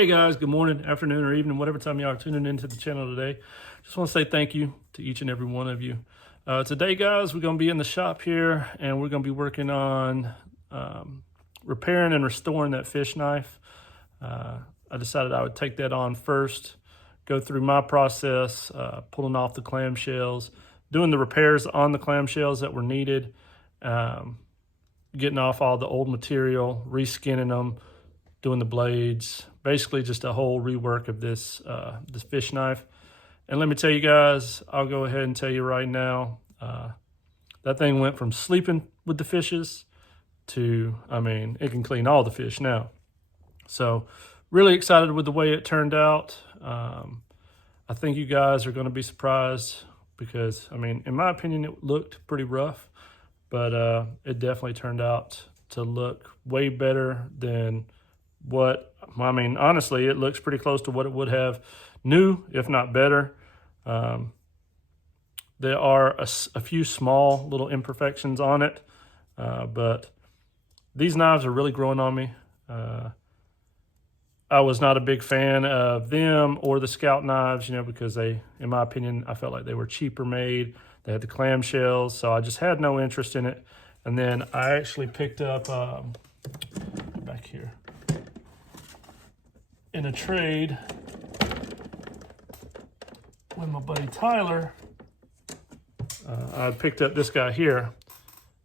Hey guys, good morning, afternoon, or evening, whatever time you are tuning into the channel today. Just want to say thank you to each and every one of you. Today, guys, we're going to be in the shop here, and we're going to be working on repairing and restoring that fish knife. I decided I would take that on first, go through my process, pulling off the clamshells, doing the repairs on the clamshells that were needed, getting off all the old material, reskinning them, doing the blades, basically just a whole rework of this this fish knife. And let me tell you guys, I'll go ahead and tell you right now, that thing went from sleeping with the fishes to, I mean, it can clean all the fish now. So really excited with the way it turned out. I think you guys are going to be surprised because, I mean, in my opinion, it looked pretty rough, but it definitely turned out to look way better than what, I mean, honestly, it looks pretty close to what it would have new, if not better. There are a few small little imperfections on it, but these knives are really growing on me. I was not a big fan of them or the Scout knives, you know, because they, in my opinion, I felt like they were cheaper made. They had the clamshells, so I just had no interest in it. And then I actually picked up, back here, in a trade with my buddy Tyler, I picked up this guy here.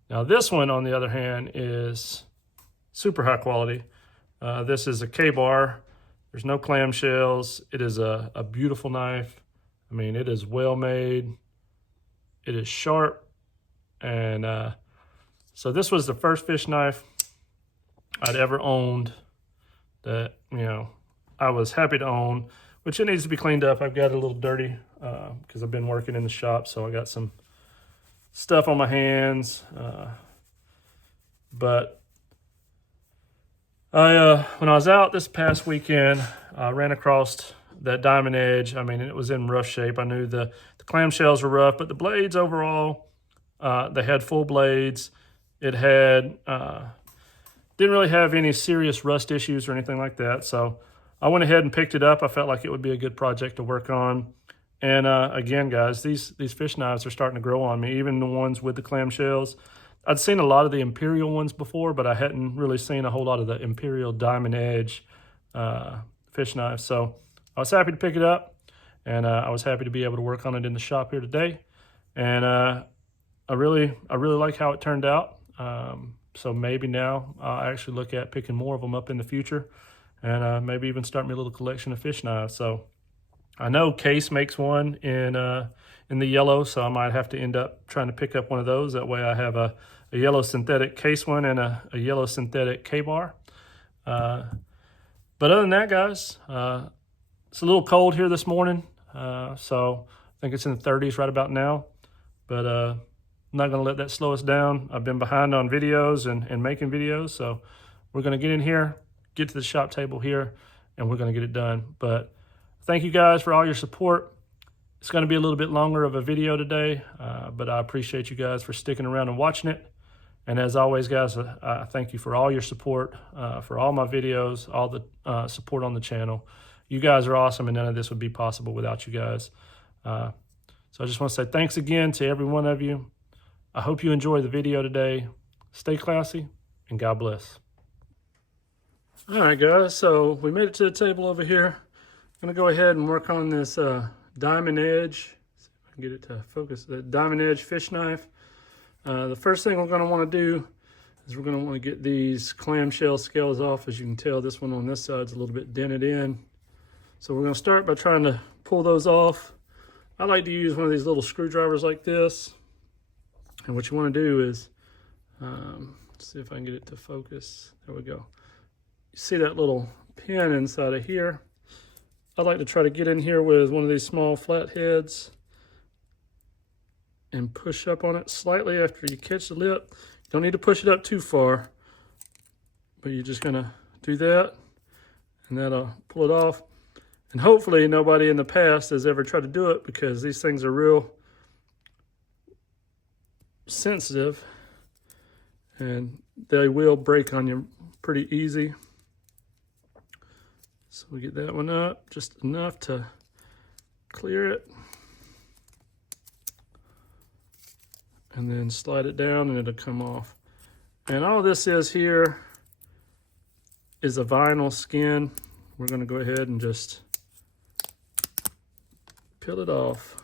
Now this one, on the other hand, is super high quality. This is a K-bar. There's no clamshells. It is a beautiful knife. I mean, it is well made. It is sharp. And so this was the first fish knife I'd ever owned that, you know, I was happy to own, which it needs to be cleaned up. I've got it a little dirty because I've been working in the shop, so I got some stuff on my hands. But when I was out this past weekend, I ran across that Diamond Edge. I mean, it was in rough shape. I knew the clamshells were rough, but the blades overall, they had full blades. It had, didn't really have any serious rust issues or anything like that. So I went ahead and picked it up. I felt like it would be a good project to work on. And again, guys, these fish knives are starting to grow on me, even the ones with the clamshells. I'd seen a lot of the Imperial ones before, but I hadn't really seen a whole lot of the Imperial Diamond Edge fish knives. So I was happy to pick it up, and I was happy to be able to work on it in the shop here today. And I really like how it turned out. So maybe now I'll actually look at picking more of them up in the future, and maybe even start me a little collection of fish knives. So I know Case makes one in the yellow, so I might have to end up trying to pick up one of those. That way I have a yellow synthetic Case one and a yellow synthetic K-bar. But other than that, guys, it's a little cold here this morning, so I think it's in the 30s right about now. But I'm not going to let that slow us down. I've been behind on videos and making videos, so we're going to get in here, get to the shop table here, and we're going to get it done. But thank you guys for all your support. It's going to be a little bit longer of a video today, but I appreciate you guys for sticking around and watching it. And as always, guys, I thank you for all your support, for all my videos, all the support on the channel. You guys are awesome, and none of this would be possible without you guys. So I just want to say thanks again to every one of you. I hope you enjoy the video today. Stay classy, and God bless. All right, guys, so we made it to the table over here. I'm going to go ahead and work on this Diamond Edge. See if I can get it to focus. The Diamond Edge fish knife. The first thing we're going to want to do is we're going to want to get these clamshell scales off. As you can tell, this one on this side is a little bit dented in. So we're going to start by trying to pull those off. I like to use one of these little screwdrivers like this. And what you want to do is, let's see if I can get it to focus. There we go. You see that little pin inside of here? I like to try to get in here with one of these small flat heads and push up on it slightly after you catch the lip. You don't need to push it up too far, but you're just gonna do that, and that'll pull it off. And hopefully nobody in the past has ever tried to do it, because these things are real sensitive and they will break on you pretty easy. So we get that one up just enough to clear it. And then slide it down and it'll come off. And all this is here is a vinyl skin. We're gonna go ahead and just peel it off.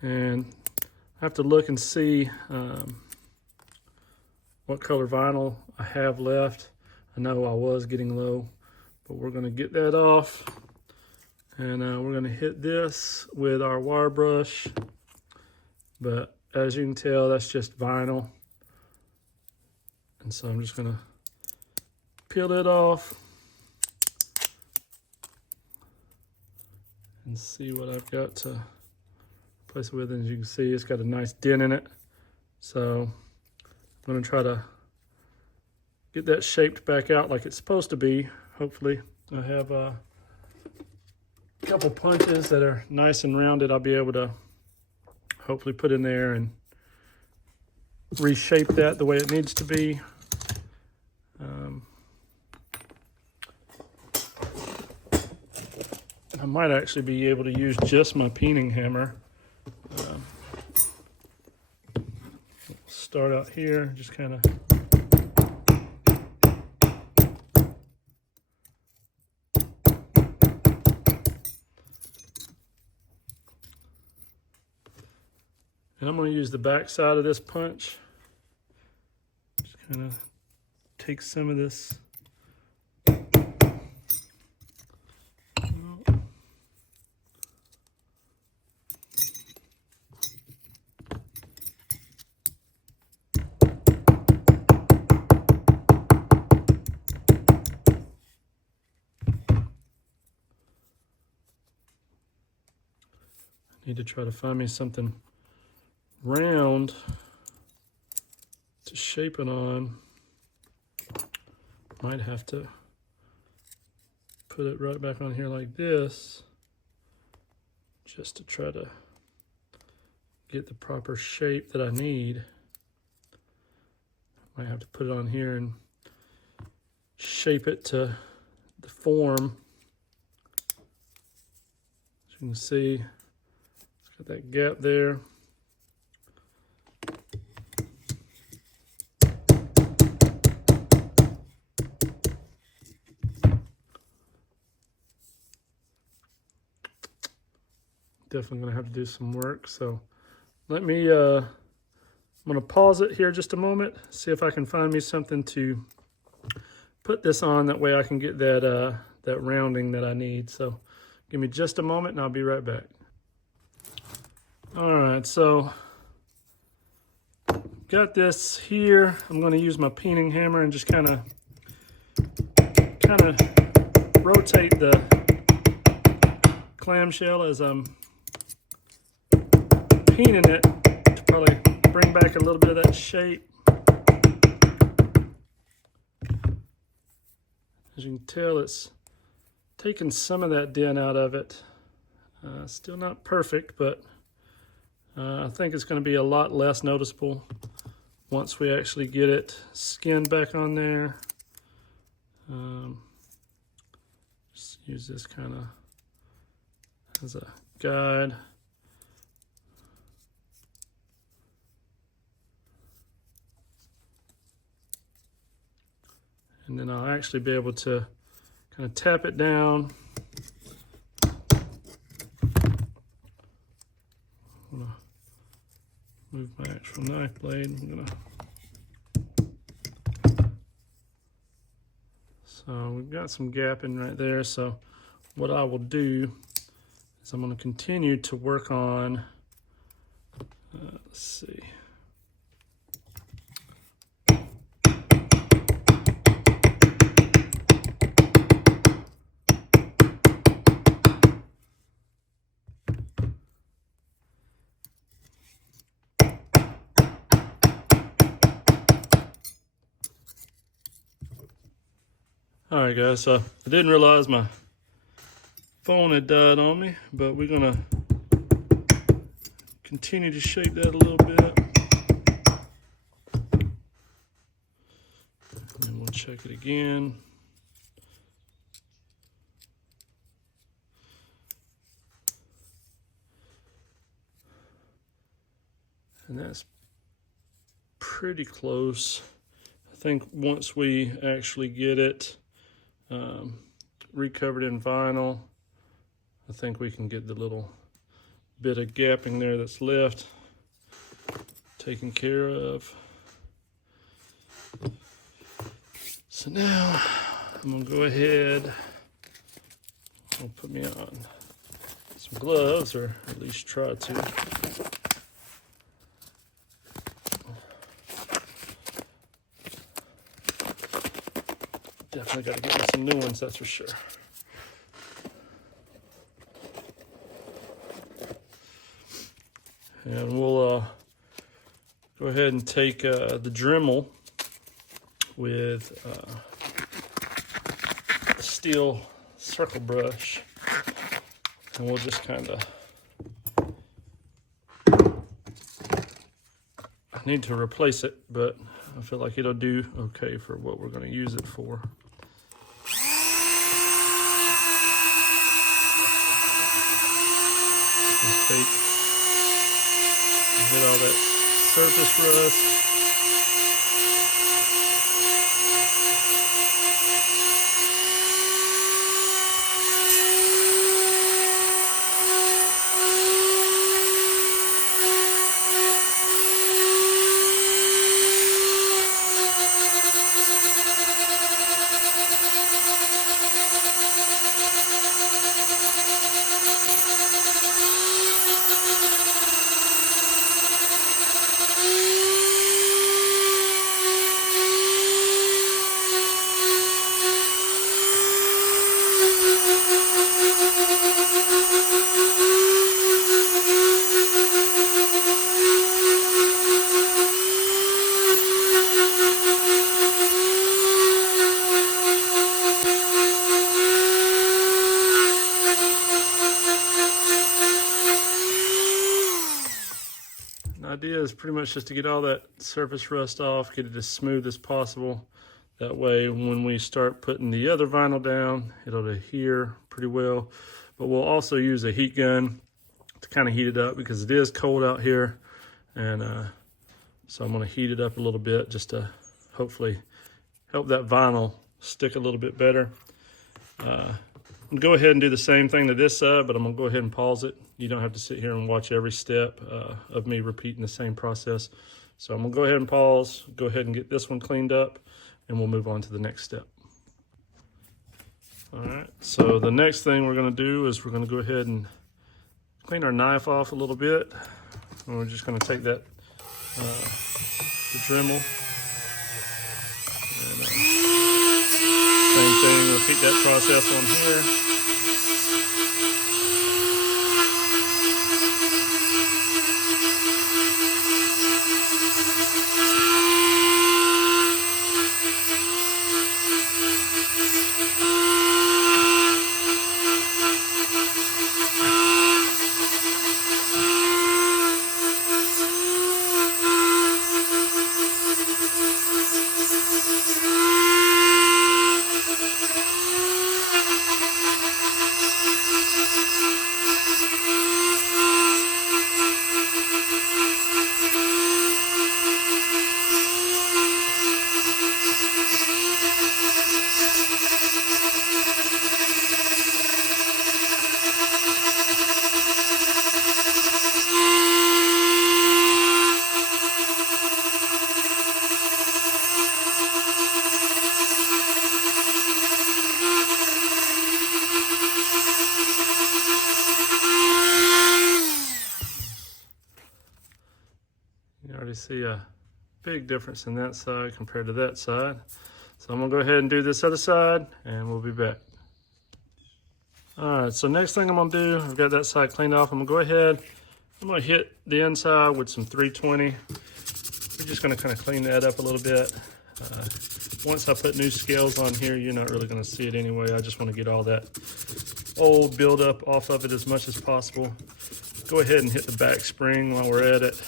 And I have to look and see what color vinyl I have left. I know I was getting low, but we're gonna get that off. And we're gonna hit this with our wire brush. But as you can tell, that's just vinyl. And so I'm just gonna peel it off and see what I've got to replace it with. And as you can see, it's got a nice dent in it. So I'm gonna try to get that shaped back out like it's supposed to be, hopefully. I have a couple punches that are nice and rounded. I'll be able to hopefully put in there and reshape that the way it needs to be. I might actually be able to use just my peening hammer. Start out here, just kind of and I'm going to use the back side of this punch. Just kind of take some of this. Need to try to find me something round to shape it on. Might have to put it right back on here like this just to try to get the proper shape that I need. Might have to put it on here and shape it to the form. As you can see, it's got that gap there. Definitely gonna have to do some work. So let me, I'm gonna pause it here just a moment, see if I can find me something to put this on. That way I can get that, that rounding that I need. So give me just a moment and I'll be right back. All right, so got this here. I'm gonna use my peening hammer and just kind of rotate the clamshell as I'm peening it to probably bring back a little bit of that shape. As you can tell, it's taking some of that dent out of it. Still not perfect, but I think it's going to be a lot less noticeable once we actually get it skinned back on there. Just use this kind of as a guide. And then I'll actually be able to kind of tap it down. I'm gonna move my actual knife blade. So we've got some gapping right there. So what I will do is I'm going to continue to work on, let's see. All right, guys, so I didn't realize my phone had died on me, but we're gonna continue to shape that a little bit. And we'll check it again. it's pretty close. I think once we actually get it recovered in vinyl, I think we can get the little bit of gapping there that's left taken care of. So now I'm gonna go ahead and put me on some gloves, or at least try to. Definitely got to get me some new ones, that's for sure. And we'll go ahead and take the Dremel with a steel circle brush, and we'll just kind of, I need to replace it, but I feel like it'll do okay for what we're going to use it for. Get all that surface rust. Idea is pretty much just to get all that surface rust off, get it as smooth as possible. That way when we start putting the other vinyl down, it'll adhere pretty well. But we'll also use a heat gun to kind of heat it up, because it is cold out here. And so I'm going to heat it up a little bit just to hopefully help that vinyl stick a little bit better. I'm going to go ahead and do the same thing to this side, but I'm going to go ahead and pause it. You don't have to sit here and watch every step of me repeating the same process. So I'm going to go ahead and pause, go ahead and get this one cleaned up, and we'll move on to the next step. All right, so the next thing we're going to do is we're going to go ahead and clean our knife off a little bit. And we're just going to take that the Dremel. And, same thing, repeat that process on here. You already see a big difference in that side compared to that side. So I'm gonna go ahead and do this other side and we'll be back. All right, so next thing I'm gonna do, I've got that side cleaned off. I'm gonna go ahead, I'm gonna hit the inside with some 320. We're just gonna kind of clean that up a little bit. Once I put new scales on here, you're not really gonna see it anyway. I just wanna get all that old buildup off of it as much as possible. Go ahead and hit the back spring while we're at it.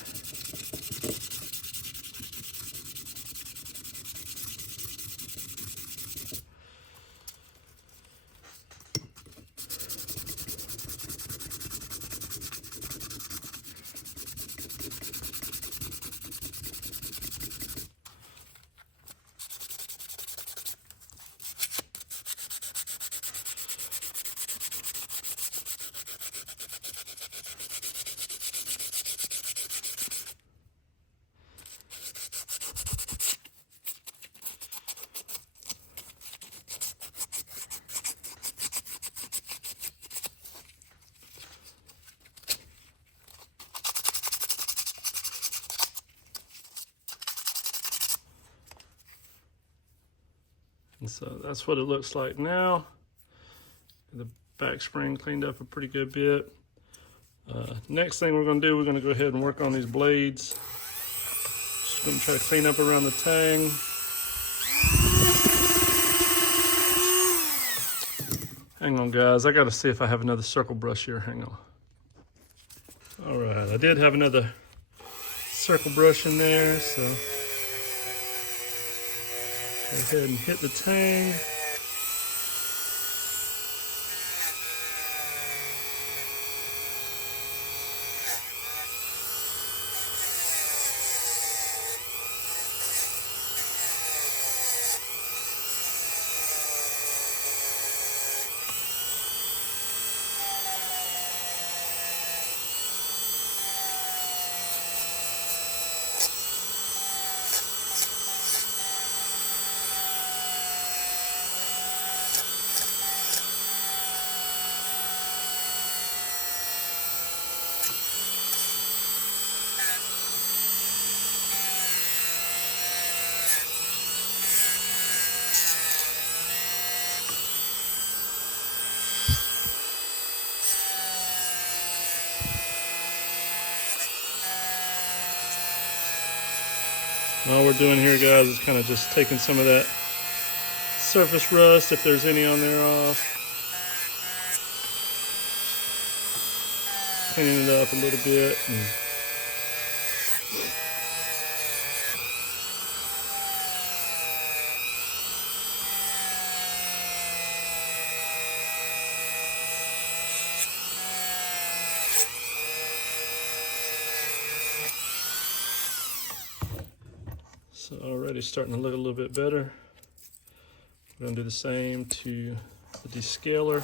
And so that's what it looks like now. The back spring cleaned up a pretty good bit. Next thing we're going to do, we're going to go ahead and work on these blades. Just going to try to clean up around the tang. Hang on, guys. I got to see if I have another circle brush here. Hang on. All right, I did have another circle brush in there, so go ahead and hit the tang. All we're doing here, guys, is kind of just taking some of that surface rust, if there's any on there, off. Cleaning it up a little bit. So already starting to look a little bit better. We're going to do the same to the descaler.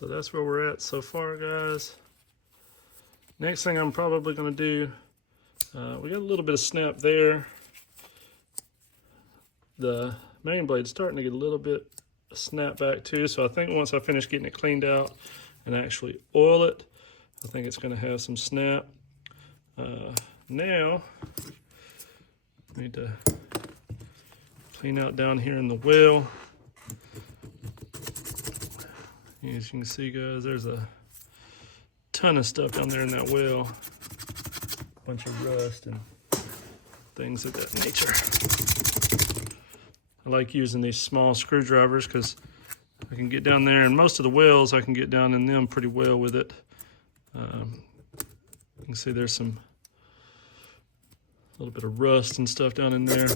So that's where we're at so far, guys. Next thing I'm probably going to do, we got a little bit of snap there. The main blade's starting to get a little bit of snap back too, so I think once I finish getting it cleaned out and actually oil it, I think it's going to have some snap. Now, I need to clean out down here in the wheel. As you can see, guys, there's a ton of stuff down there in that wheel. A bunch of rust and things of that nature. I like using these small screwdrivers because I can get down there, and most of the wheels I can get down in them pretty well with it. You can see there's a little bit of rust and stuff down in there.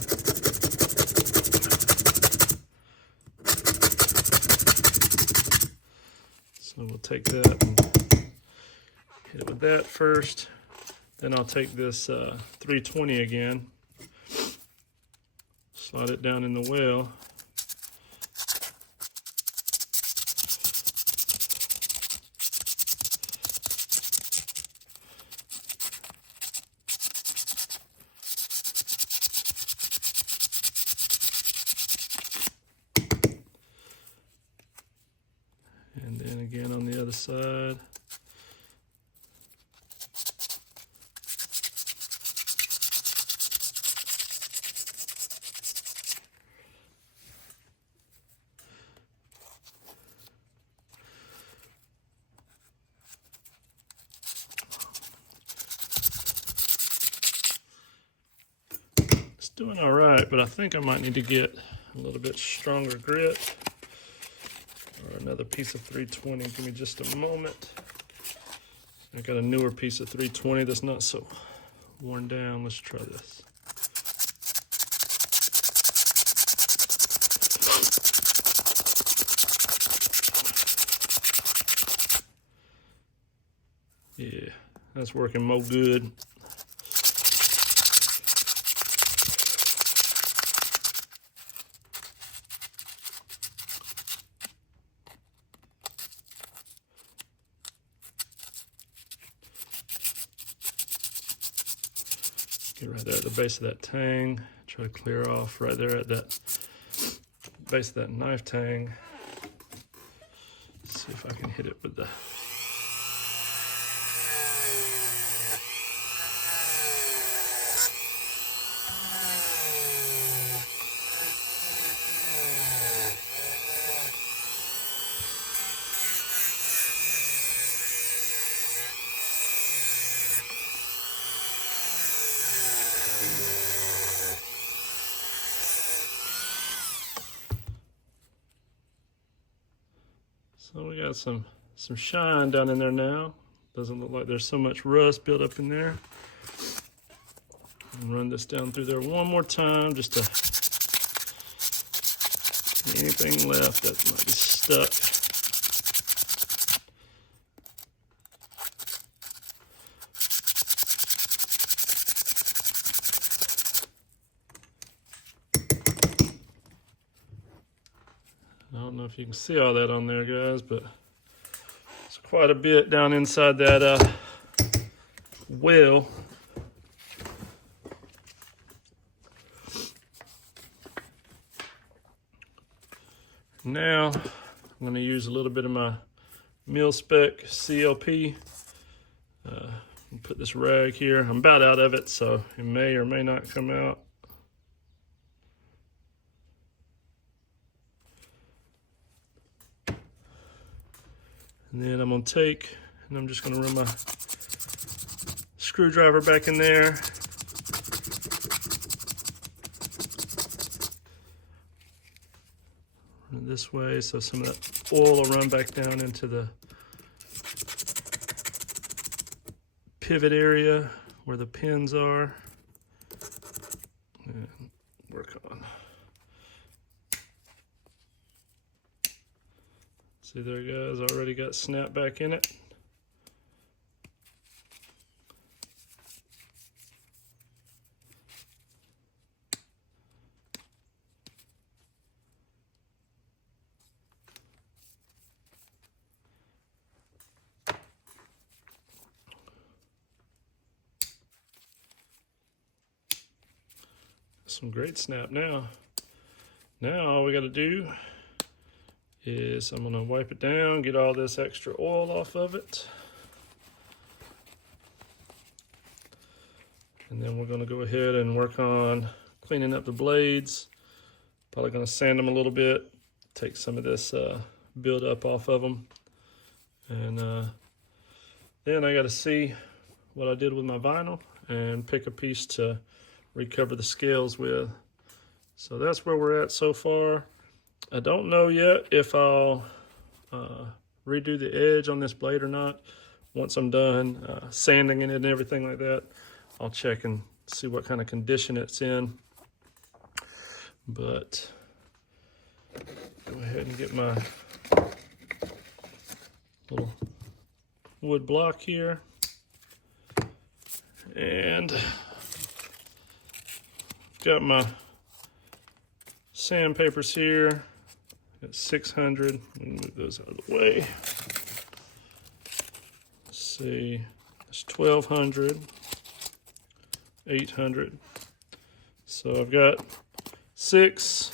So we'll take that and hit it with that first. Then I'll take this 320 again, slide it down in the wheel. side. It's doing all right, but I think I might need to get a little bit stronger grit or another piece of 320. Give me just a moment. I got a newer piece of 320 that's not so worn down. Let's try this. Yeah, that's working more good. Get right there at the base of that tang. Try to clear off right there at that base of that knife tang. See if I can hit it with the... So we got some shine down in there now. Doesn't look like there's so much rust built up in there. And run this down through there one more time just to anything left that might be stuck. I don't know if you can see all that on there, guys, but it's quite a bit down inside that well. Now I'm going to use a little bit of my mil-spec CLP. Put this rag here. I'm about out of it, so it may or may not come out. And then I'm going to take, and I'm just going to run my screwdriver back in there. Run it this way so some of that oil will run back down into the pivot area where the pins are. And work on. See there, guys, already got snap back in it. Some great snap now. Now all we got to do is I'm going to wipe it down, get all this extra oil off of it. And then we're going to go ahead and work on cleaning up the blades. Probably going to sand them a little bit, take some of this build up off of them. And then I got to see what I did with my vinyl and pick a piece to recover the scales with. So that's where we're at so far. I don't know yet if I'll redo the edge on this blade or not. Once I'm done sanding it and everything like that, I'll check and see what kind of condition it's in. But go ahead and get my little wood block here. And got my sandpapers here. Got 600. Let me move those out of the way. Let's see. It's 1200. 800. So I've got 6,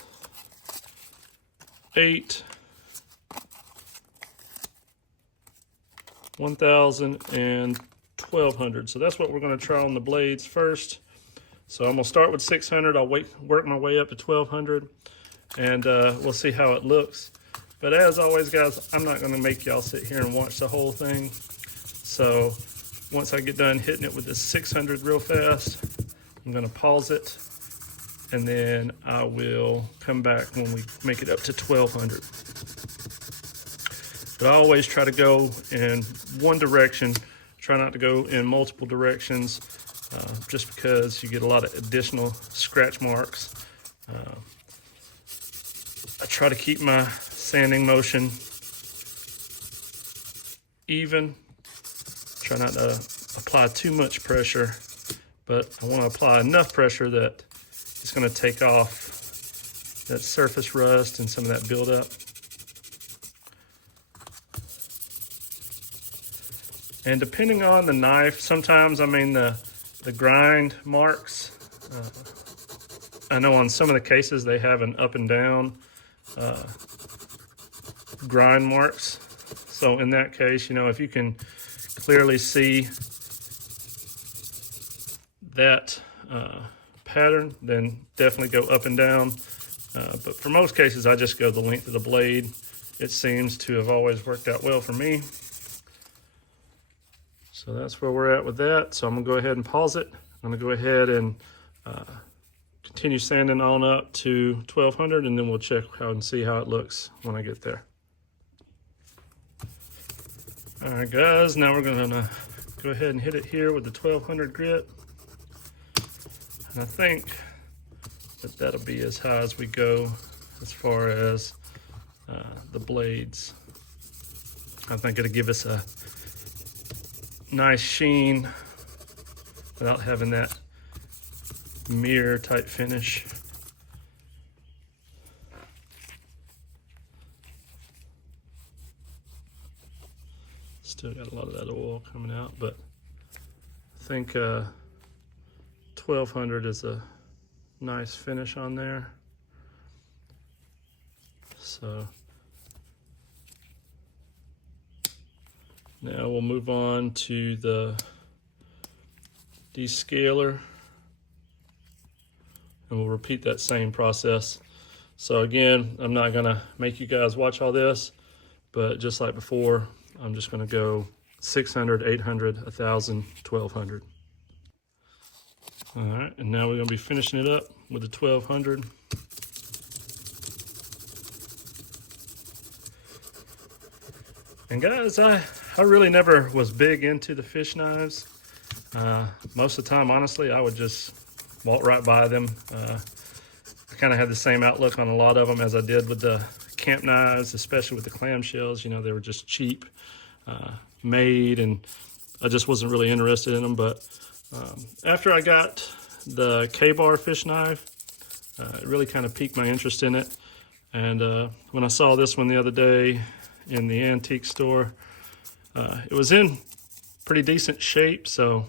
8, 1,000 and 1,200. So that's what we're going to try on the blades first. So I'm going to start with 600. I'll work my way up to 1,200, and we'll see how it looks. But as always, guys, I'm not going to make y'all sit here and watch the whole thing. So once I get done hitting it with this 600 real fast, I'm going to pause it, and then I will come back when we make it up to 1,200. But I always try to go in one direction, try not to go in multiple directions, just because you get a lot of additional scratch marks. I try to keep my sanding motion even. Try not to apply too much pressure, but I want to apply enough pressure that it's going to take off that surface rust and some of that buildup. And depending on the knife, sometimes, I mean, the grind marks, I know on some of the cases they have an up and down grind marks. So in that case, you know, if you can clearly see that pattern, then definitely go up and down. But for most cases, I just go the length of the blade. It seems to have always worked out well for me. So that's where we're at with that. So I'm gonna go ahead and pause it. I'm gonna go ahead and continue sanding on up to 1,200, and then we'll check out and see how it looks when I get there. All right, guys, now we're gonna go ahead and hit it here with the 1,200 grit. And I think that that'll be as high as we go as far as the blades. I think it'll give us a nice sheen without having that mirror type finish. Still got a lot of that oil coming out, but I think 1,200 is a nice finish on there. So now we'll move on to the descaler, and we'll repeat that same process. So again, I'm not gonna make you guys watch all this, but just like before, I'm just gonna go 600, 800, 1,000, 1,200. All right, and now we're gonna be finishing it up with the 1,200. And guys, I really never was big into the fish knives. Most of the time, honestly, I would just walk right by them. I kind of had the same outlook on a lot of them as I did with the camp knives, especially with the clamshells. You know, they were just cheap, made, and I just wasn't really interested in them. But after I got the K-bar fish knife, it really kind of piqued my interest in it. And when I saw this one the other day in the antique store, it was in pretty decent shape, so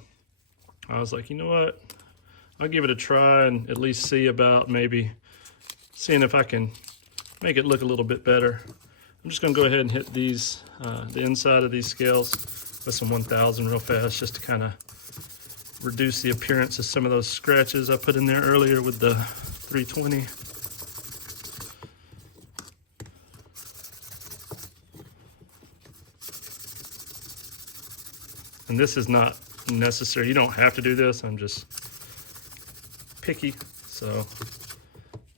I was like, you know what, I'll give it a try and at least see about maybe seeing if I can make it look a little bit better. I'm just gonna go ahead and hit these, the inside of these scales with some 1,000 real fast, just to kind of reduce the appearance of some of those scratches I put in there earlier with the 320. And this is not necessary. You don't have to do this. I'm just picky, so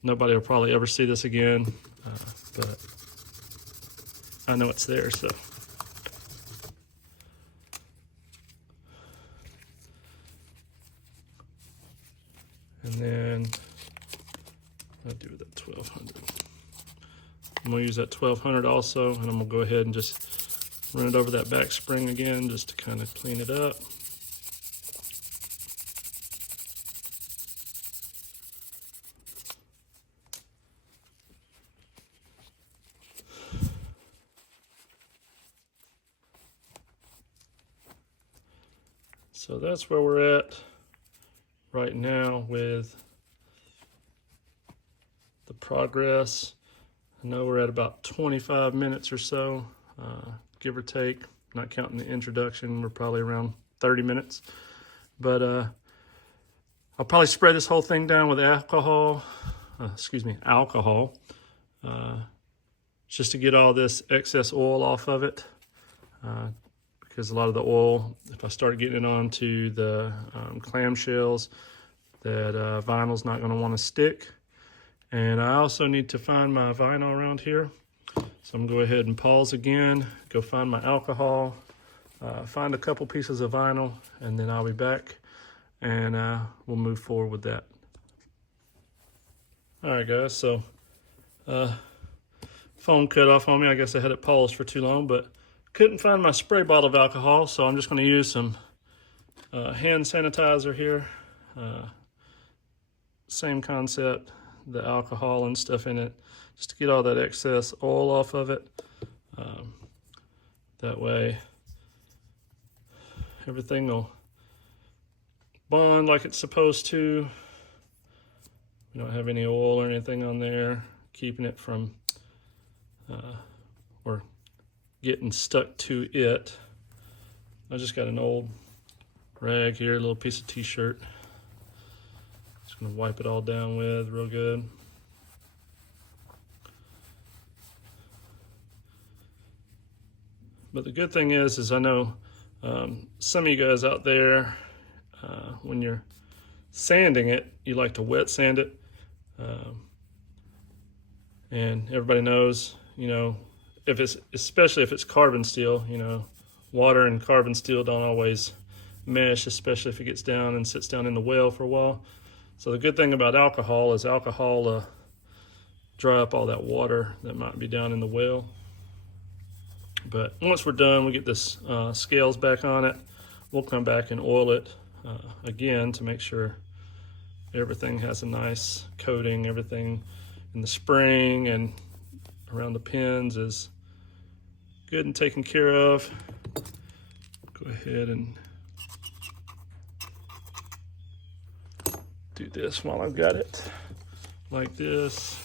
nobody will probably ever see this again, but I know it's there, so. And then I'll do that 1,200. I'm gonna use that 1,200 also, and I'm gonna go ahead and just run it over that back spring again, just to kind of clean it up. So that's where we're at right now with the progress. I know we're at about 25 minutes or so, give or take. not counting the introduction. We're probably around 30 minutes. But I'll probably spray this whole thing down with alcohol, just to get all this excess oil off of it. Because a lot of the oil, if I start getting it onto the clamshells, that vinyl's not going to want to stick. And I also need to find my vinyl around here. So I'm going to go ahead and pause again, go find my alcohol, find a couple pieces of vinyl, and then I'll be back and we'll move forward with that. All right, guys, so phone cut off on me. I guess I had it paused for too long, but couldn't find my spray bottle of alcohol, so I'm just going to use some hand sanitizer here. Same concept, the alcohol and stuff in it, just to get all that excess oil off of it. That way everything will bond like it's supposed to. We don't have any oil or anything on there, keeping it from or getting stuck to it. I just got an old rag here, a little piece of t-shirt. Just gonna wipe it all down with real good. But the good thing is I know some of you guys out there, when you're sanding it, you like to wet sand it. And everybody knows, you know, especially if it's carbon steel, you know, water and carbon steel don't always mesh, especially if it gets down and sits down in the well for a while. So the good thing about alcohol is alcohol dry up all that water that might be down in the well. But once we're done, we get this scales back on it. We'll come back and oil it again to make sure everything has a nice coating. Everything in the spring and around the pins is good and taken care of. Go ahead and do this while I've got it, like this.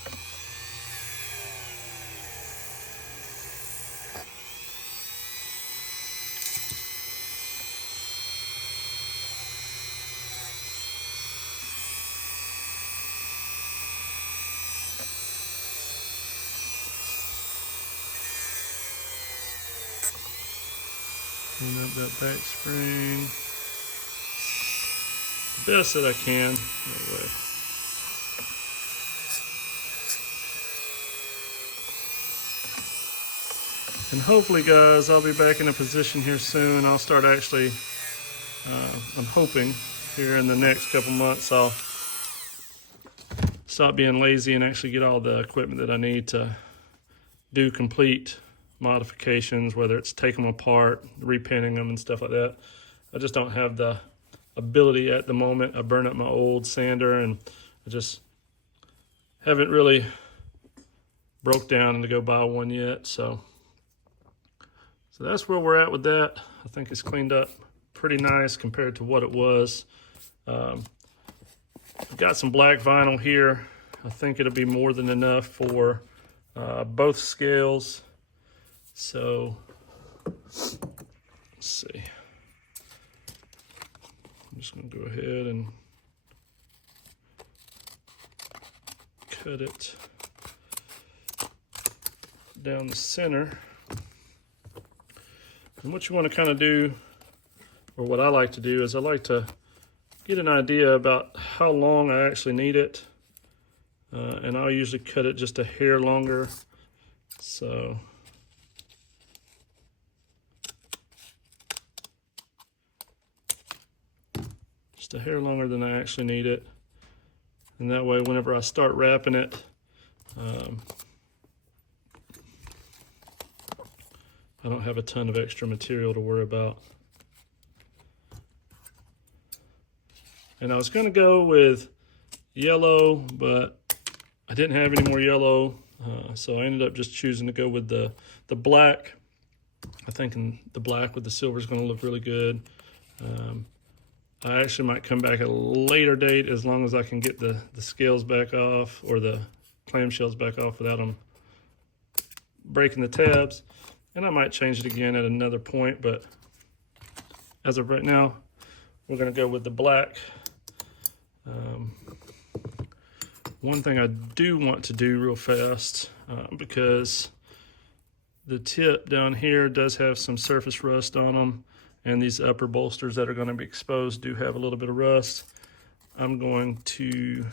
Clean up that back spring the best that I can. That way. And hopefully, guys, I'll be back in a position here soon. I'll start actually, I'm hoping here in the next couple months, I'll stop being lazy and actually get all the equipment that I need to do complete modifications, whether it's taking them apart, repainting them and stuff like that. I just don't have the ability at the moment. I burned up my old sander and I just haven't really broke down and to go buy one yet. So that's where we're at with that. I think it's cleaned up pretty nice compared to what it was. I've got some black vinyl here. I think it'll be more than enough for both scales. So let's see. I'm just going to go ahead and cut it down the center. And what you want to kind of do, or what I like to do, is I like to get an idea about how long I actually need it. And I'll usually cut it just a hair longer. So just a hair longer than I actually need it. And that way, whenever I start wrapping it, I don't have a ton of extra material to worry about. And I was going to go with yellow, but I didn't have any more yellow, so I ended up just choosing to go with the black. I think the black with the silver is going to look really good. I actually might come back at a later date as long as I can get the scales back off, or the clamshells back off without them breaking the tabs. And I might change it again at another point, but as of right now, we're gonna go with the black. One thing I do want to do real fast, because the tip down here does have some surface rust on them, and these upper bolsters that are going to be exposed do have a little bit of rust. I'm going to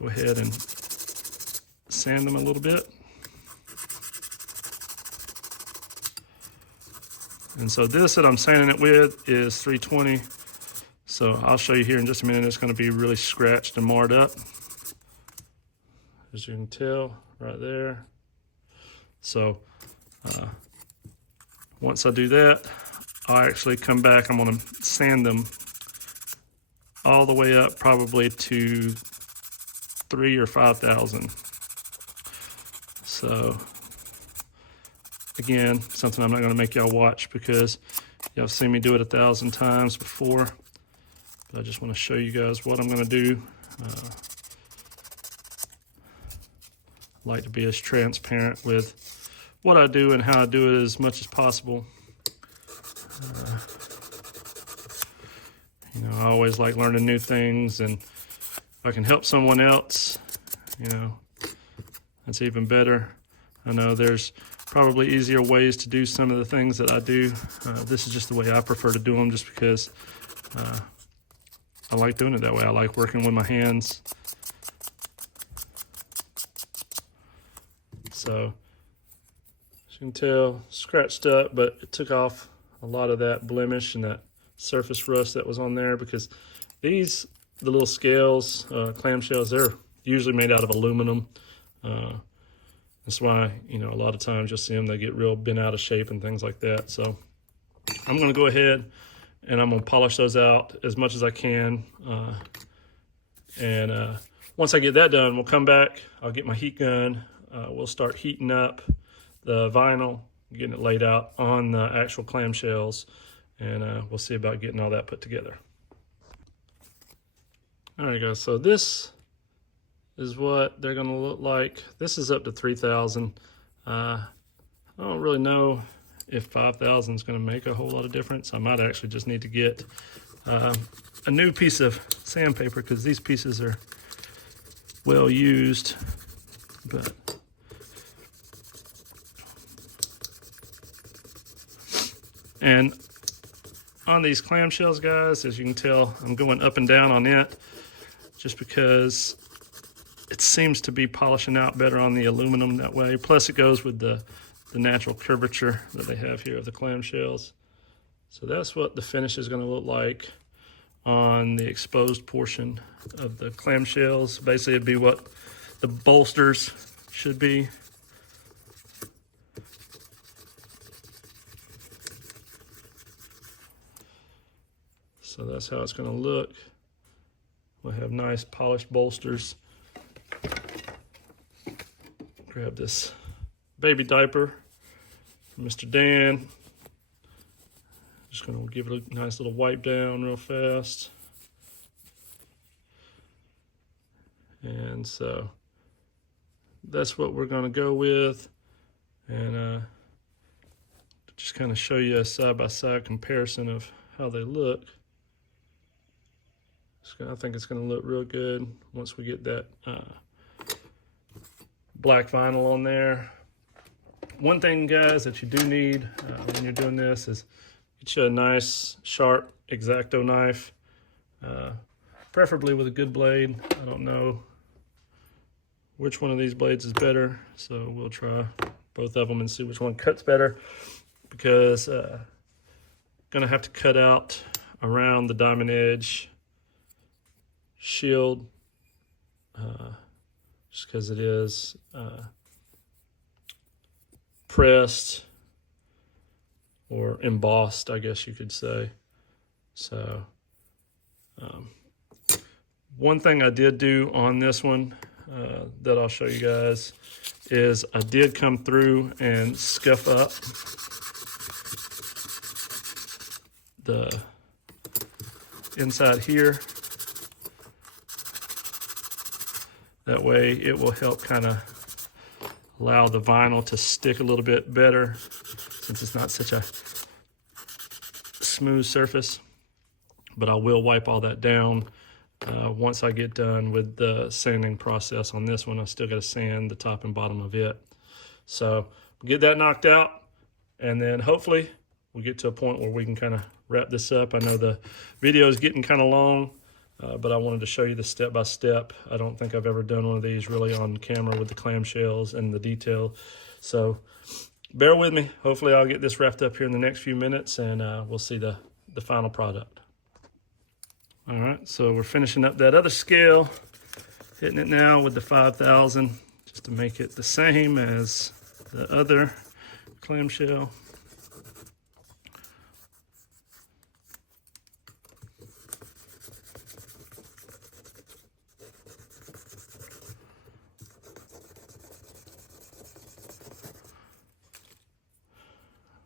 go ahead and sand them a little bit. And so this that I'm sanding it with is 320. So I'll show you here in just a minute. It's going to be really scratched and marred up, as you can tell right there. So once I do that, I'll actually come back. I'm going to sand them all the way up probably to 3,000 or 5,000. So again, something I'm not going to make y'all watch because y'all seen me do it 1,000 times before. But I just want to show you guys what I'm going to do. I like to be as transparent with what I do and how I do it as much as possible. You know, I always like learning new things, and if I can help someone else, you know, that's even better. I know there's probably easier ways to do some of the things that I do. This is just the way I prefer to do them, just because I like doing it that way. I like working with my hands. So, as you can tell, scratched up, but it took off a lot of that blemish and that surface rust that was on there, because these, the little scales, clamshells, they're usually made out of aluminum. That's why, you know, a lot of times you'll see them, they get real bent out of shape and things like that. So I'm going to go ahead and I'm going to polish those out as much as I can. Once I get that done, we'll come back. I'll get my heat gun. We'll start heating up the vinyl, getting it laid out on the actual clamshells, and we'll see about getting all that put together. All right, guys, so this is what they're going to look like. This is up to 3,000. I don't really know if 5,000 is going to make a whole lot of difference. I might actually just need to get a new piece of sandpaper, because these pieces are well used. But and on these clamshells, guys, as you can tell, I'm going up and down on it just because it seems to be polishing out better on the aluminum that way. Plus it goes with the natural curvature that they have here of the clamshells. So that's what the finish is going to look like on the exposed portion of the clamshells. Basically, it'd be what the bolsters should be. So that's how it's going to look. We'll have nice polished bolsters. Grab this baby diaper from Mr. Dan. Just going to give it a nice little wipe down real fast. And so that's what we're going to go with. And just kind of show you a side-by-side comparison of how they look. I think it's going to look real good once we get that black vinyl on there. One thing, guys, that you do need when you're doing this is get you a nice, sharp X-Acto knife, preferably with a good blade. I don't know which one of these blades is better, so we'll try both of them and see which one cuts better, because gonna have to cut out around the Diamond Edge shield, just because it is pressed or embossed, I guess you could say. So one thing I did do on this one that I'll show you guys is I did come through and scuff up the inside here. That way it will help kind of allow the vinyl to stick a little bit better since it's not such a smooth surface. But I will wipe all that down once I get done with the sanding process on this one. I still got to sand the top and bottom of it. So we'll get that knocked out, and then hopefully we'll get to a point where we can kind of wrap this up. I know the video is getting kind of long, but I wanted to show you the step-by-step. I don't think I've ever done one of these really on camera with the clamshells and the detail. So bear with me. Hopefully I'll get this wrapped up here in the next few minutes, and we'll see the final product. All right, so we're finishing up that other scale, hitting it now with the 5,000 just to make it the same as the other clamshell.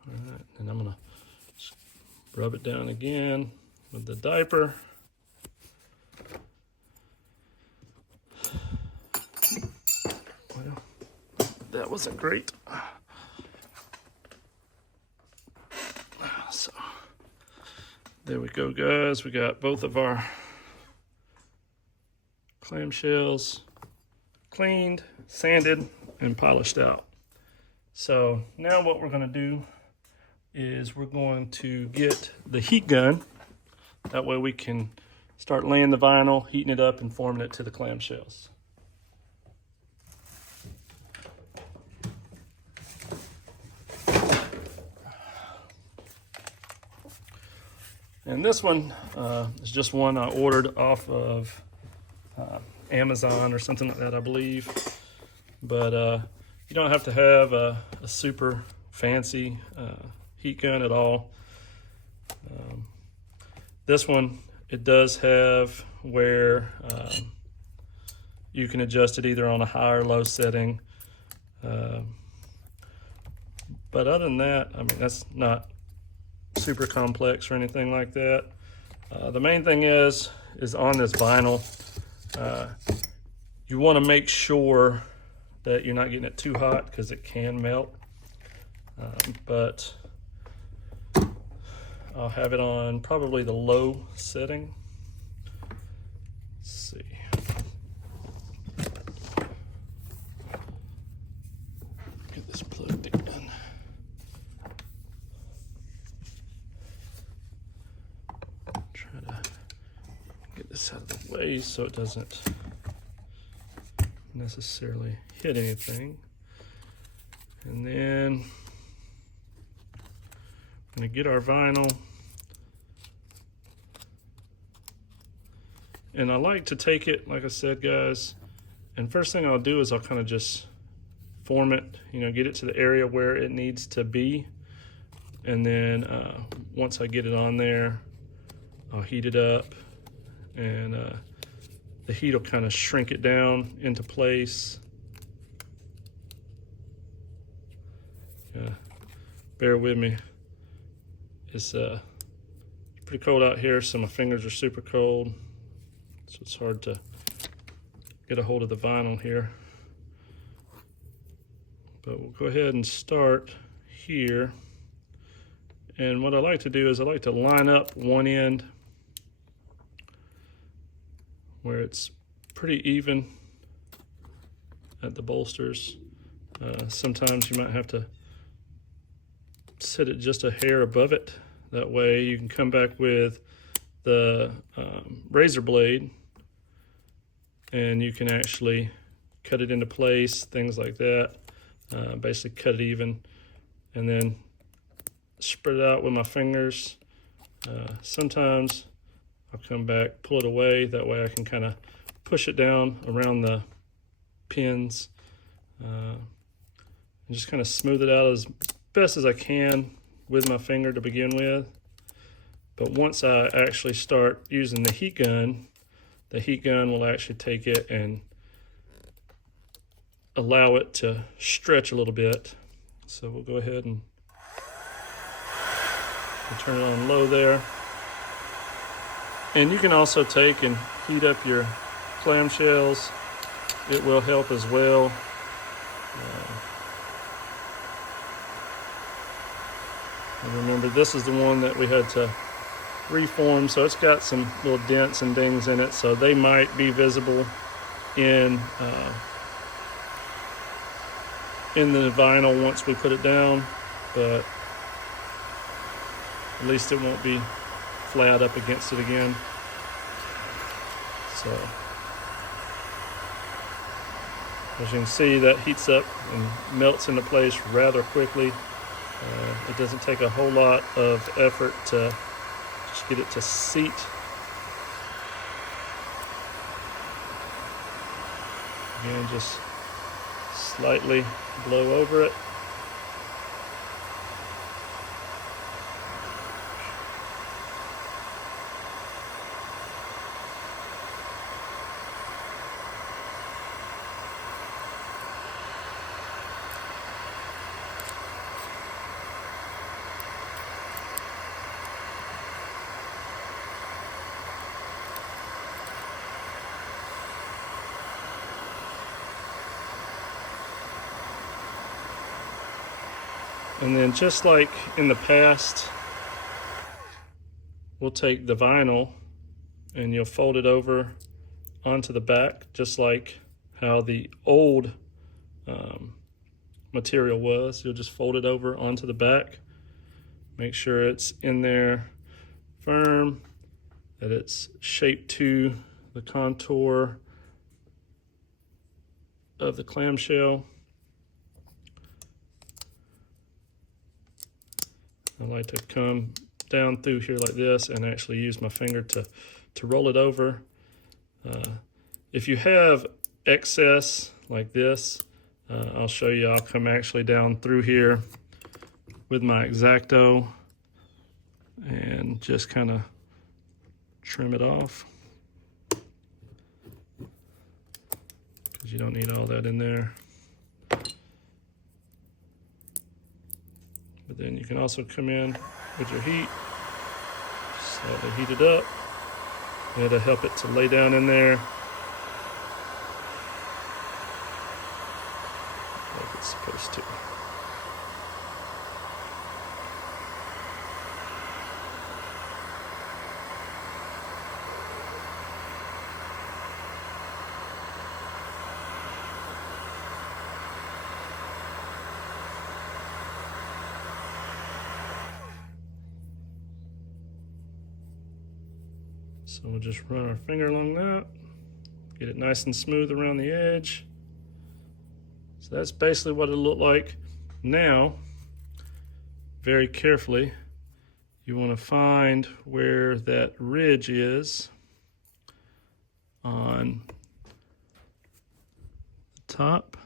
All right, and I'm gonna rub it down again with the diaper. Well, that wasn't great. So there we go, guys. We got both of our clamshells cleaned, sanded, and polished out. So now what we're going to do is we're going to get the heat gun. That way we can start laying the vinyl, heating it up, and forming it to the clamshells. And this one is just one I ordered off of Amazon or something like that, I believe. But you don't have to have a super fancy heat gun at all. This one, it does have where you can adjust it either on a high or low setting. But other than that, I mean, that's not super complex or anything like that. The main thing is on this vinyl, you want to make sure that you're not getting it too hot because it can melt. But I'll have it on probably the low setting. Let's see. Get this plugged in. Try to get this out of the way so it doesn't necessarily hit anything. And then I'm going to get our vinyl. And I like to take it, like I said, guys, and first thing I'll do is I'll kind of just form it, you know, get it to the area where it needs to be. And then once I get it on there, I'll heat it up, and the heat will kind of shrink it down into place. Bear with me. It's pretty cold out here, so my fingers are super cold. So it's hard to get a hold of the vinyl here. But we'll go ahead and start here. And what I like to do is I like to line up one end where it's pretty even at the bolsters. Sometimes you might have to set it just a hair above it. That way you can come back with the razor blade and you can actually cut it into place, things like that. Basically cut it even and then spread it out with my fingers. Sometimes I'll come back, pull it away. That way I can kind of push it down around the pins and just kind of smooth it out as best as I can with my finger to begin with. But once I actually start using the heat gun will actually take it and allow it to stretch a little bit. So we'll go ahead and turn it on low there. And you can also take and heat up your clamshells. It will help as well. And remember, this is the one that we had to reform, so it's got some little dents and dings in it, so they might be visible in the vinyl once we put it down, but at least it won't be flat up against it again. So as you can see, that heats up and melts into place rather quickly. It doesn't take a whole lot of effort to just get it to seat. Again, just slightly blow over it. And then just like in the past, we'll take the vinyl and you'll fold it over onto the back, just like how the old material was. You'll just fold it over onto the back. Make sure it's in there firm, that it's shaped to the contour of the clamshell. I like to come down through here like this and actually use my finger to roll it over. If you have excess like this, I'll show you. I'll come actually down through here with my X-Acto and just kind of trim it off, because you don't need all that in there. But then you can also come in with your heat, slightly heat it up. It'll help it to lay down in there like it's supposed to. So we'll just run our finger along that, get it nice and smooth around the edge. So that's basically what it'll look like. Now, very carefully, you want to find where that ridge is on the top.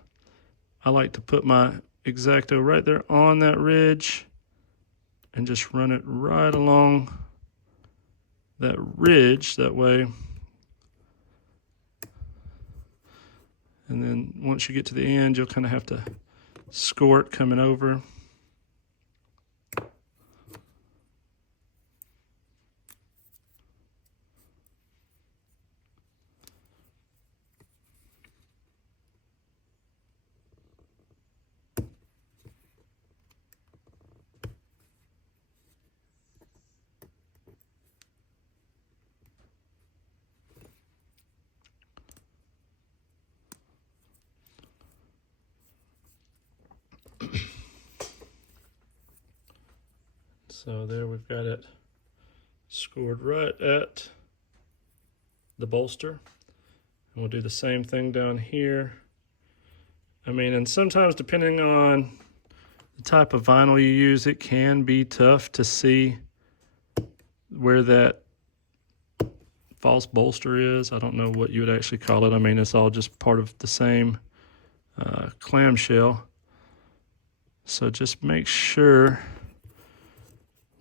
I like to put my X-Acto right there on that ridge and just run it right along that ridge that way. And then once you get to the end, you'll kind of have to score it coming over. So there we've got it scored right at the bolster. And we'll do the same thing down here. I mean, and sometimes depending on the type of vinyl you use, it can be tough to see where that false bolster is. I don't know what you would actually call it. I mean, it's all just part of the same clamshell. So just make sure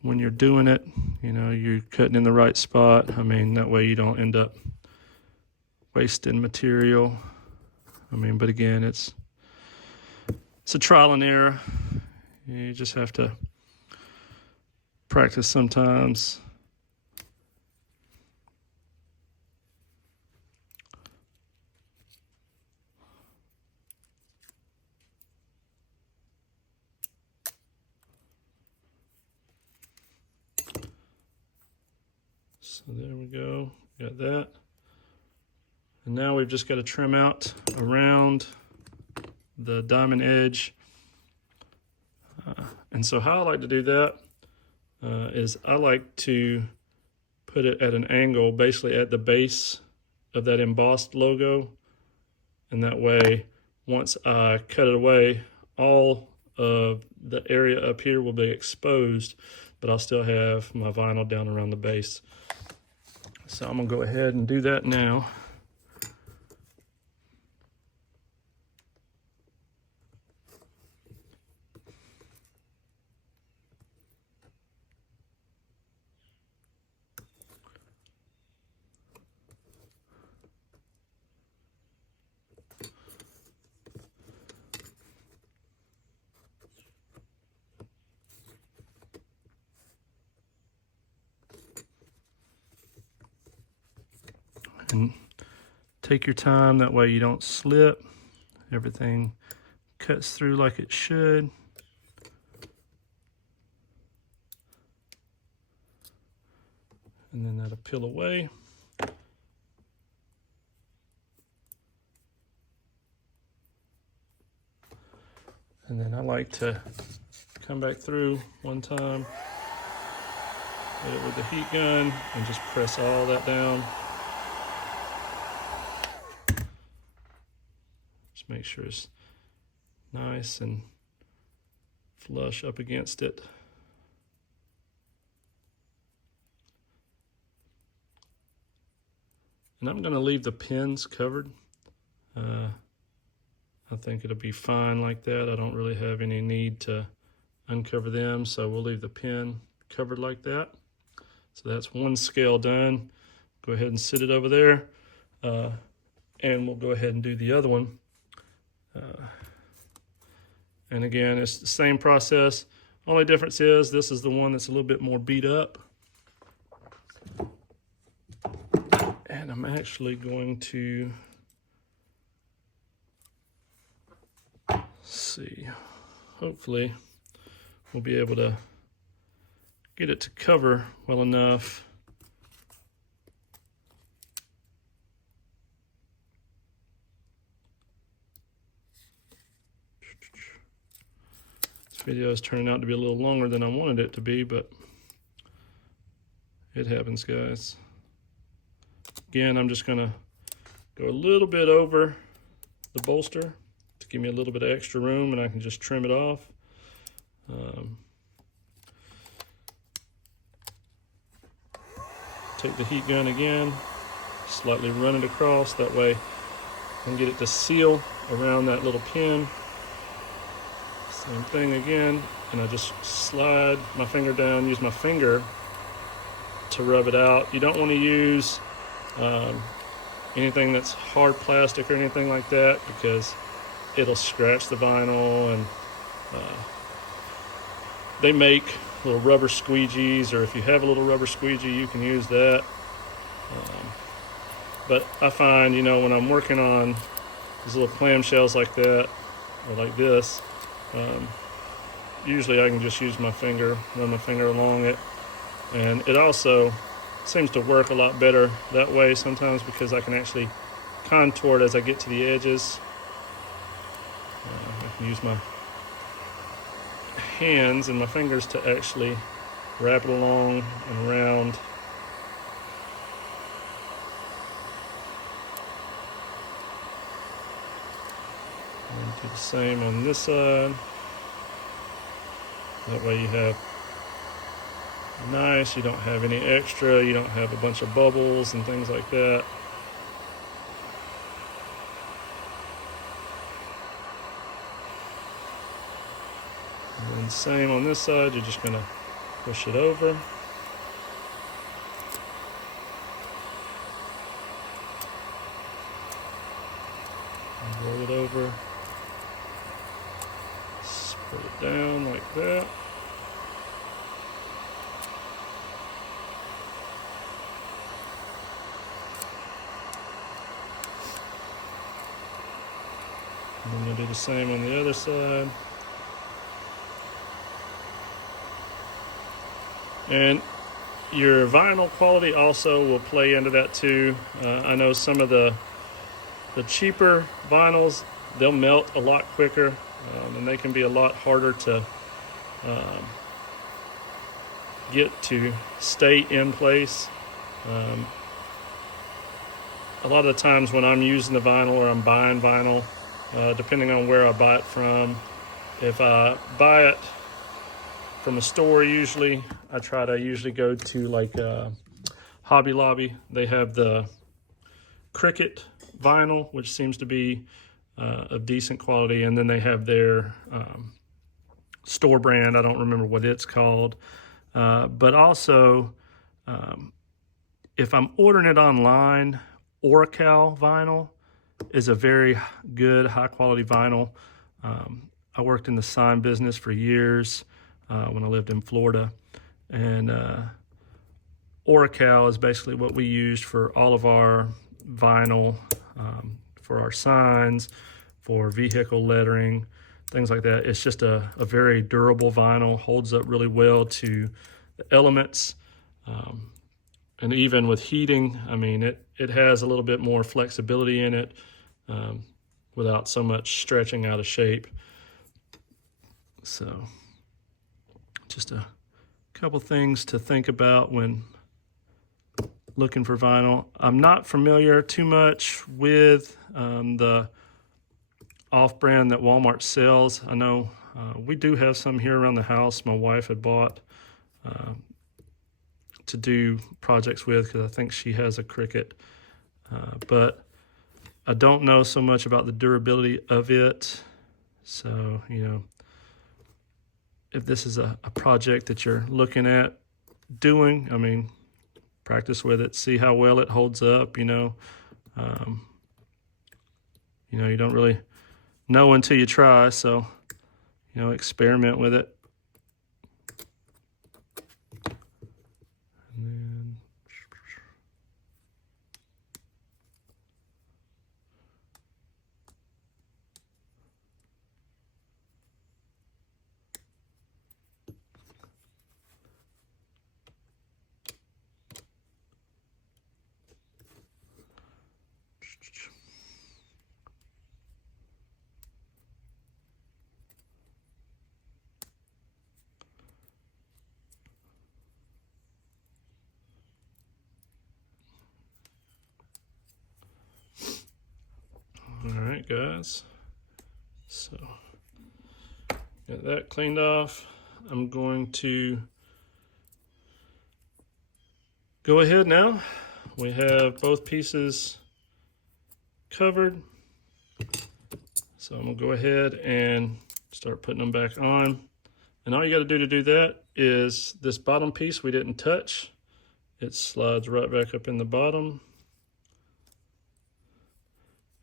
when you're doing it, you know, you're cutting in the right spot. I mean, that way you don't end up wasting material. I mean, but again, it's a trial and error. You just have to practice sometimes. So there we go, got that. And now we've just got to trim out around the diamond edge. And so how I like to do that is I like to put it at an angle, basically at the base of that embossed logo. And that way, once I cut it away, all of the area up here will be exposed, but I'll still have my vinyl down around the base. So I'm gonna go ahead and do that now. And take your time, that way you don't slip. Everything cuts through like it should. And then that'll peel away. And then I like to come back through one time, hit it with the heat gun, and just press all that down. Just make sure it's nice and flush up against it. And I'm going to leave the pins covered. I think it'll be fine like that. I don't really have any need to uncover them, so we'll leave the pin covered like that. So that's one scale done. Go ahead and sit it over there, and we'll go ahead and do the other one. And again, it's the same process. Only difference is this is the one that's a little bit more beat up. And I'm actually going to see, hopefully we'll be able to get it to cover well enough. This video is turning out to be a little longer than I wanted it to be, but it happens, guys. Again, I'm just gonna go a little bit over the bolster to give me a little bit of extra room, and I can just trim it off. Take the heat gun again, slightly run it across, that way I can get it to seal around that little pin. Same thing again, and I just slide my finger down, use my finger to rub it out. You don't want to use anything that's hard plastic or anything like that, because it'll scratch the vinyl. And they make little rubber squeegees, or if you have a little rubber squeegee, you can use that. But I find, you know, when I'm working on these little clamshells like that, or like this, usually I can just use my finger, run my finger along it. And it also seems to work a lot better that way sometimes, because I can actually contour it as I get to the edges. I can use my hands and my fingers to actually wrap it along and around. And do the same on this side. That way you have nice, you don't have any extra, you don't have a bunch of bubbles and things like that. And then same on this side, you're just gonna push it over. And roll it over. Spread it down like that. And then you'll do the same on the other side. Your vinyl quality also will play into that too. I know some of the cheaper vinyls, they'll melt a lot quicker, and they can be a lot harder to get to stay in place. A lot of the times when I'm using the vinyl or I'm buying vinyl, depending on where I buy it from, if I buy it from a store, usually I try to usually go to like Hobby Lobby. They have the Cricket vinyl, which seems to be of decent quality, and then they have their store brand. I don't remember what it's called, but also if I'm ordering it online, Oracal vinyl is a very good, high quality vinyl. I worked in the sign business for years when I lived in Florida, and Oracal is basically what we used for all of our vinyl, for our signs, for vehicle lettering, things like that. It's just a very durable vinyl, holds up really well to the elements. And even with heating, I mean, it has a little bit more flexibility in it without so much stretching out of shape. So just a couple things to think about when looking for vinyl. I'm not familiar too much with the off-brand that Walmart sells. I know we do have some here around the house. My wife had bought to do projects with because I think she has a Cricket, but I don't know so much about the durability of it. So, you know, if this is a project that you're looking at doing, I mean, practice with it, see how well it holds up. You know, you don't really know until you try, so, you know, experiment with it. All right, guys, so got that cleaned off. I'm going to go ahead now. We have both pieces covered, so I'm gonna go ahead and start putting them back on. And all you got to do that is this bottom piece we didn't touch. It slides right back up in the bottom.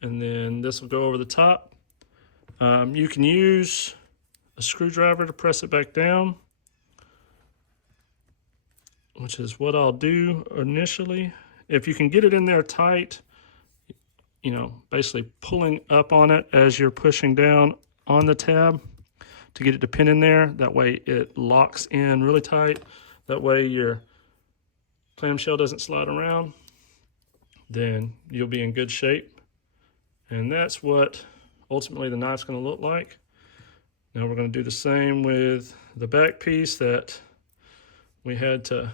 And then this will go over the top. You can use a screwdriver to press it back down, which is what I'll do initially. If you can get it in there tight, you know, basically pulling up on it as you're pushing down on the tab to get it to pin in there. That way it locks in really tight. That way your clamshell doesn't slide around. Then you'll be in good shape. And that's what ultimately the knife's going to look like. Now we're going to do the same with the back piece that we had to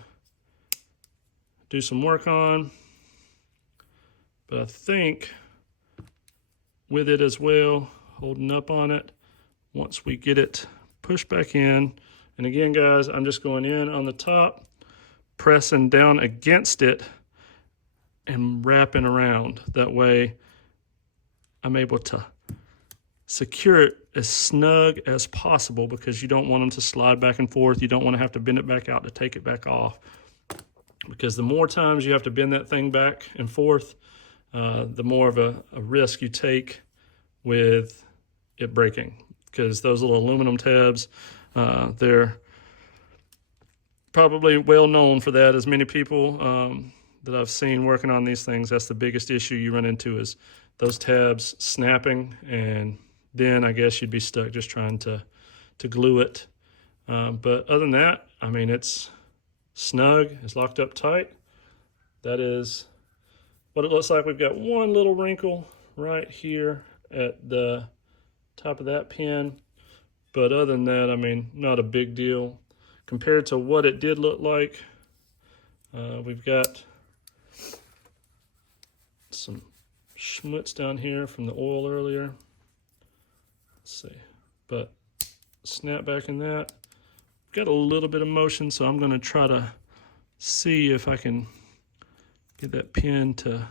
do some work on. But I think with it as well, holding up on it, once we get it pushed back in, and again, guys, I'm just going in on the top, pressing down against it and wrapping around. That way I'm able to secure it as snug as possible because you don't want them to slide back and forth. You don't want to have to bend it back out to take it back off, because the more times you have to bend that thing back and forth, the more of a risk you take with it breaking, because those little aluminum tabs, they're probably well known for that. As many people that I've seen working on these things, that's the biggest issue you run into, is those tabs snapping, and then I guess you'd be stuck just trying to glue it. But other than that, I mean, it's snug, it's locked up tight. That is what it looks like. We've got one little wrinkle right here at the top of that pin. But other than that, I mean, not a big deal. Compared to what it did look like, we've got some schmutz down here from the oil earlier. Let's see, but snap back in that. Got a little bit of motion, so I'm gonna try to see if I can get that pin to,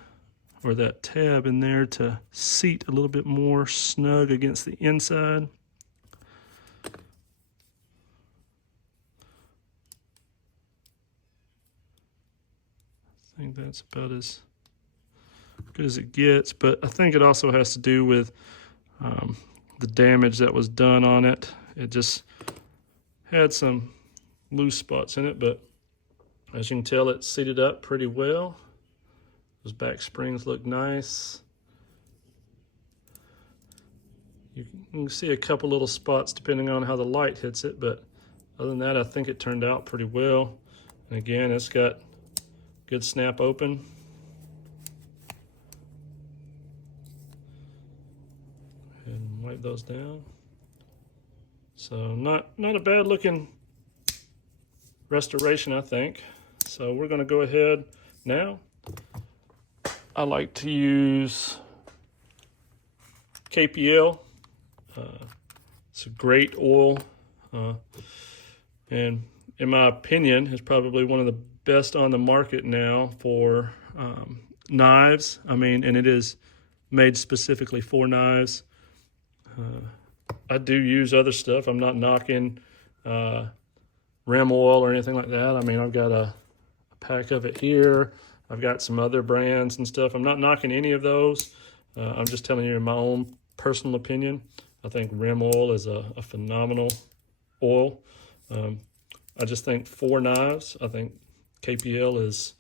or that tab in there to seat a little bit more snug against the inside. I think that's about as good as it gets, but I think it also has to do with the damage that was done on it. It just had some loose spots in it, but as you can tell, it's seated up pretty well. Those back springs look nice. You can see a couple little spots depending on how the light hits it, but other than that, I think it turned out pretty well. And again, it's got good snap open. And wipe those down. So not a bad looking restoration, I think. So we're gonna go ahead now. I like to use KPL. It's a great oil, and in my opinion, it's probably one of the best on the market now for knives. I mean, and it is made specifically for knives. I do use other stuff. I'm not knocking rim oil or anything like that. I mean, I've got a pack of it here. I've got some other brands and stuff. I'm not knocking any of those. I'm just telling you in my own personal opinion. I think rim oil is a phenomenal oil. I just think for knives, I think KPL is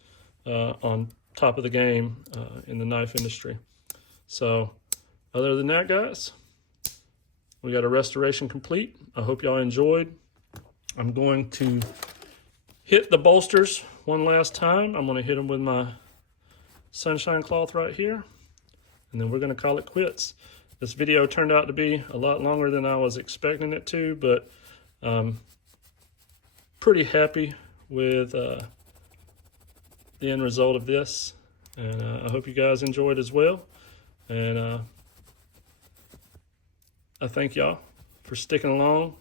on top of the game in the knife industry. So other than that, guys, we got a restoration complete. I hope y'all enjoyed. I'm going to hit the bolsters one last time. I'm gonna hit them with my sunshine cloth right here, and then we're gonna call it quits. This video turned out to be a lot longer than I was expecting it to, but pretty happy with the end result of this. And I hope you guys enjoyed as well. And I thank y'all for sticking along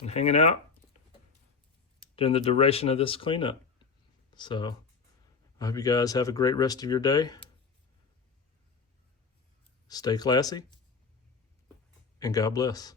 and hanging out during the duration of this cleanup. So I hope you guys have a great rest of your day. Stay classy, and God bless.